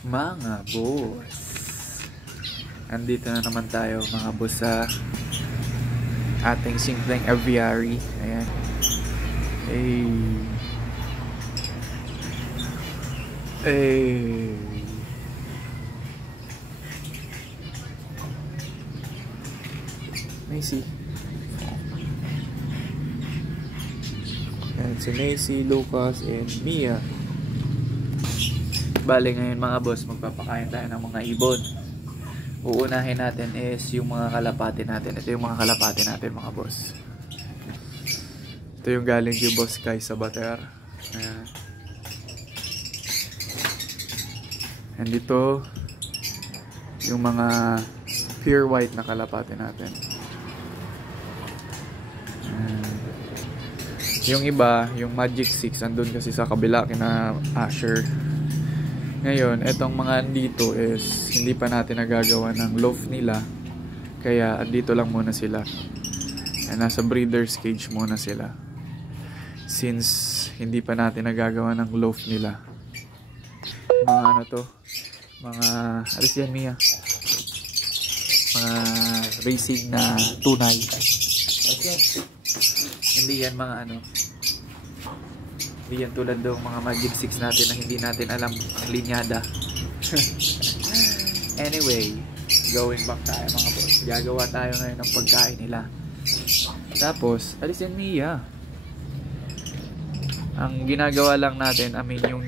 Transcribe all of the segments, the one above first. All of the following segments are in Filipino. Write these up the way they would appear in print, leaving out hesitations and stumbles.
Mga boss, andito na naman tayo mga boss sa ating simpleng aviary. Ayan. Macy. Ayan, si Macy, Lucas, and Mia. Bale ngayon mga boss, magpapakain tayo ng mga ibon. Uunahin natin is yung mga kalapati natin. Ito yung mga kalapati natin mga boss. Ito yung galing kay Boss Kai sa Bater. Ayan. And dito yung mga pure white na kalapati natin. Ayan. Yung iba, yung Magic 6 andun kasi sa kabila kina Asher. Ngayon, etong mga andito is hindi pa natin nagagawa ng loft nila. Kaya andito lang muna sila. Nasa breeder's cage muna sila. Since hindi pa natin nagagawa ng loft nila. Mga ano to? Mga, alis yan Mia. Mga racing na tunay. Okay. Hindi yan mga ano. Hindi yan tulad daw mga Magic 6 natin na hindi natin alam ang linyada. Anyway, going back tayo mga boss. Gagawa tayo ngayon ng pagkain nila. Tapos, alisin Mia. Ang ginagawa lang natin, yung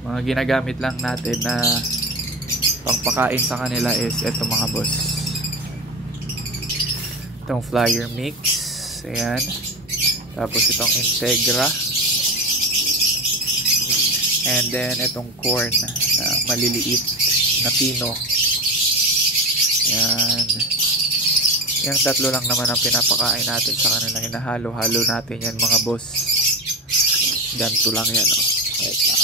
mga ginagamit lang natin na pangpakain sa kanila is eto mga boss. Itong flyer mix. Ayan. Tapos itong Integra. And then itong corn na maliliit na pino. Ayan. Yung tatlo lang naman ang pinapakain natin sa kanila. Hinahalo-halo natin yan mga boss. Ganto lang yan. Oh. Right now.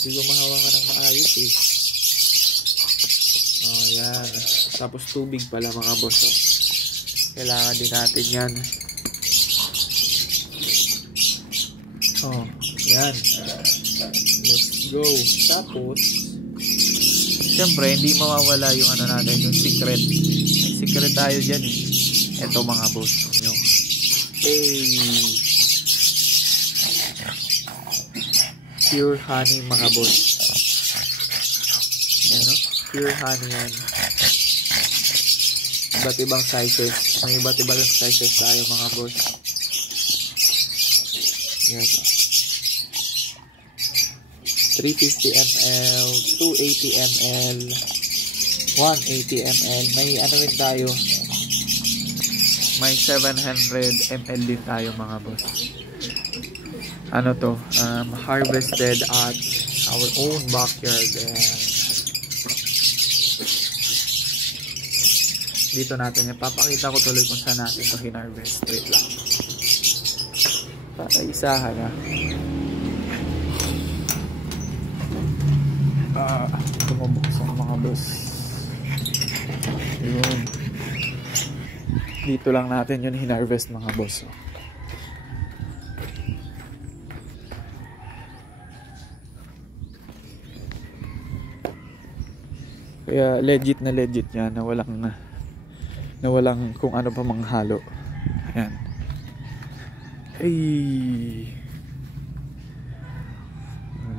Hindi ko mahawakan ng maayos eh. Oh, yan. Tapos tubig pala mga boss. Oh. Kailangan din natin yan. Oh, yan. Let's go. Tapos, siyempre, hindi mawawala yung ano natin, yung secret. May secret tayo dyan eh. Ito mga boss. Yung, pure honey mga boss. Ano? Pure honey yan. Iba't ibang sizes. May iba't ibang sizes tayo mga boss. Yan. 350 ml, 280 ml, 180 ml. May ano rin tayo. May 700 ml din tayo mga boss. Ano to? Harvested at our own backyard. Dito natin yung papakita ko tuloy kung saan natin ito hinarvest. Wait lang. Isahan na. Tumabuksan mga boss. Yun. Dito lang natin yun hinarvest mga boss. Kaya legit na legit yan na walang kung ano pa mang halo. Ayan.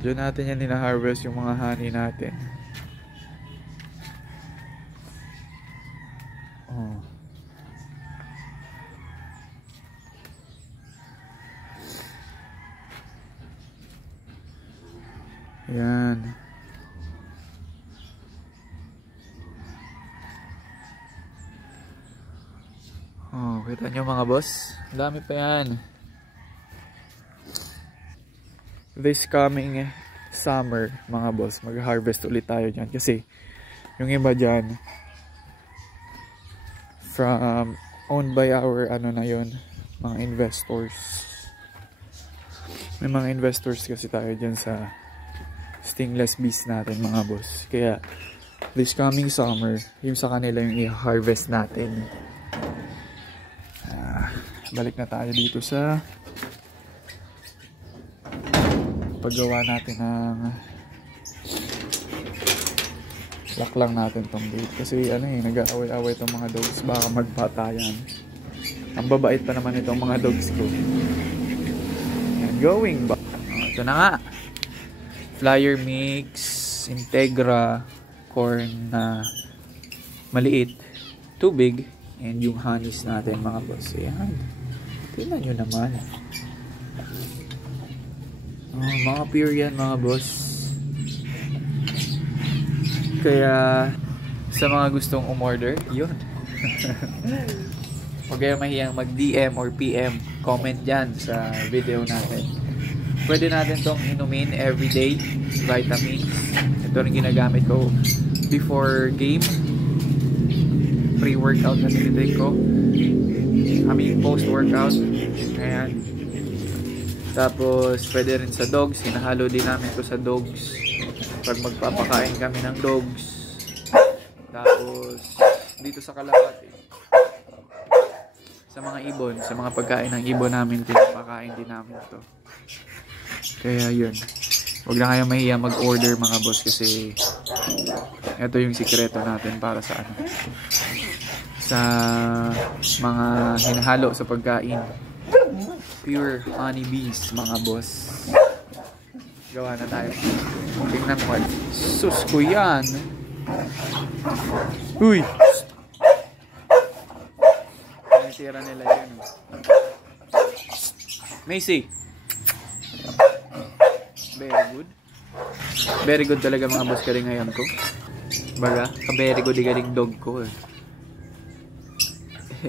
Diyan natin yan hina-harvest yung mga honey natin. Oh. Ayan. Oh, kita nyo mga boss. Dami pa yan. This coming summer mga boss, mag-harvest ulit tayo dyan. Kasi yung iba dyan from owned by our ano na yun, mga investors. May mga investors kasi tayo dyan sa stingless bees natin mga boss. Kaya this coming summer, yung sa kanila yung i-harvest natin. Balik na tayo dito sa paggawa natin ng lock lang natin tong gate. Kasi ano eh, nag-aaway-away tong mga dogs. Baka magpatayan. Ang babait pa naman itong mga dogs ko. And going back. Ito na nga. Flyer mix, Integra, corn na maliit, tubig, and yung honeys natin mga boss. Ayan. Tingnan nyo naman. Oh, mga pure yan mga boss. Kaya sa mga gustong umorder, yun. Huwag kayong mahiyang mag-DM or PM. Comment dyan sa video natin. Pwede natin tong inumin everyday. Vitamins. Ito rin ginagamit ko before game. Pre-workout na tinitake ko. Post-workout. Ayan. Tapos pwede rin sa dogs. Hinahalo din namin to sa dogs. Pag magpapakain kami ng dogs. Tapos dito sa Kalapati, sa mga ibon, sa mga pagkain ng ibon namin, pinapakain din namin to. Kaya yun, huwag na kayo mahiya mag-order mga boss, kasi ito yung sikreto natin para sa ano, sa mga hinahalo sa pagkain. Pure honey bees mga boss. Gawa na tayo. Tingnan mo. Sus ko yan. Uy! Tira nila yun. Macy. Very good. Very good talaga mga boss ka rin ngayon ko. Baga, very good galing dog ko.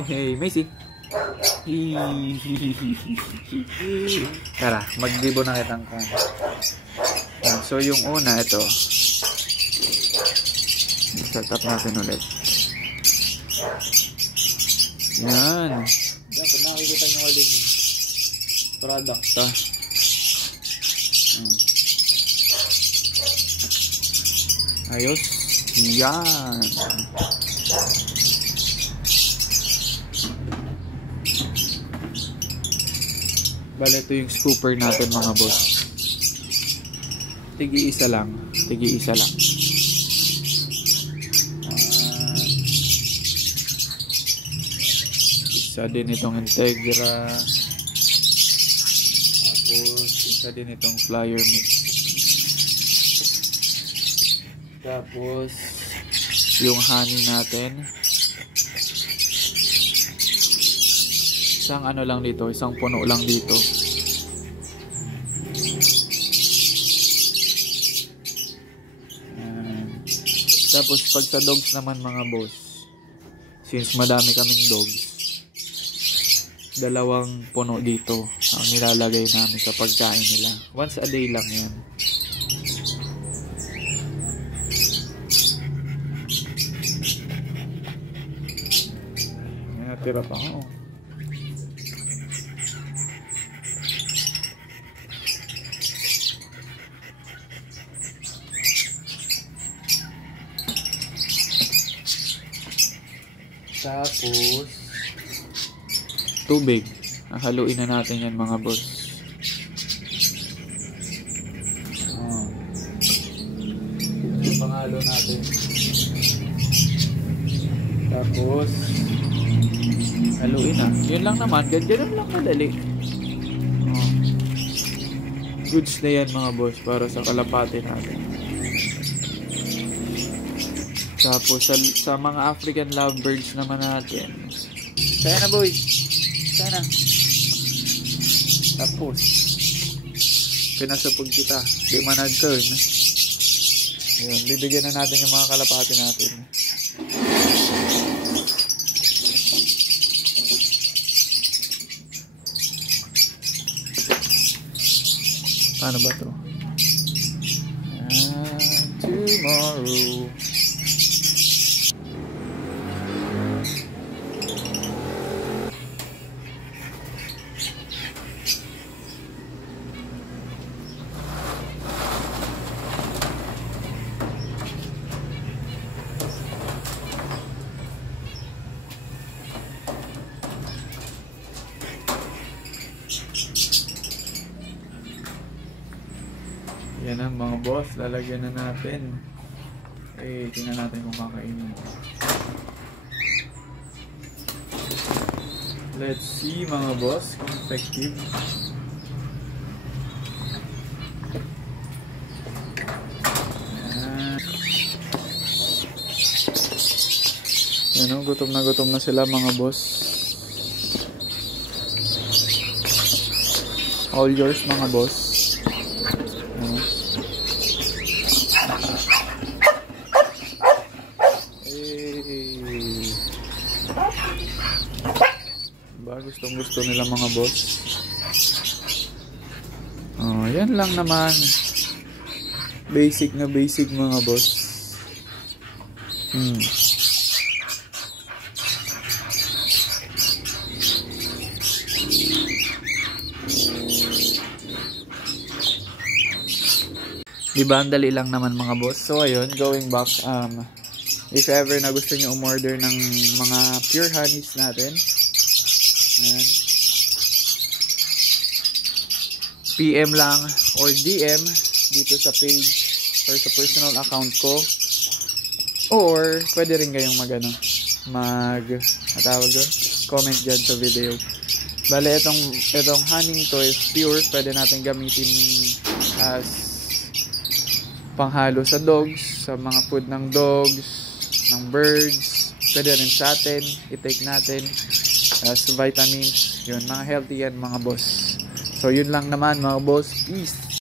Hey, Macy. Tara, mag-dibo na kitang kan. So yung una, ito. Start up natin ulit. Yan. Dapat makikita nyo ulit product ha. Ayos. Yan. Bale, ito yung scooper natin mga boss. Tigi-isa lang. Tigi-isa lang. Isa din itong Integra. Tapos, isa din itong Flyer mix. Tapos, yung honey natin. Isang ano lang dito, isang puno lang dito. Tapos pag sa dogs naman mga boss, since madami kaming dogs, dalawang puno dito ang nilalagay namin sa pagkain nila. Once a day lang yan. Yan, natira pa ako. Tapos tubig. Haluin na natin yan mga boss. Yung panghalo natin. Tapos haluin na. Yun lang naman. Ganyan lang madali. Goods na yan mga boss para sa kalapati natin. Tapos sa mga African lovebirds naman natin. Kaya na boy. Kaya na. Tapos pinasapog kita. Di manag-turn. Ayun, bibigyan na natin yung mga kalapati natin. Paano ba to? Tomorrow. Yan ang mga boss, lalagyan na natin. Tingnan natin kung kakainin. Let's see mga boss kung effective. Yan o, gutom na sila mga boss. All yours mga boss. Gustong gusto nila mga boss. Yan lang naman. Basic na basic mga boss. Diba, ang dali lang naman mga boss. So ayun, going back, if ever na gusto nyo umorder ng mga pure honeys natin, ayan, PM lang or DM dito sa page or sa personal account ko, or pwede rin kayong matawag doon, comment dyan sa video. Bale, itong honey to is pure. Pwede natin gamitin as panghalo sa dogs, sa mga food ng dogs, ng birds. Pwede rin sa atin, i-take natin as vitamins. Yun, mga healthy yan mga boss. So yun lang naman mga boss. Peace!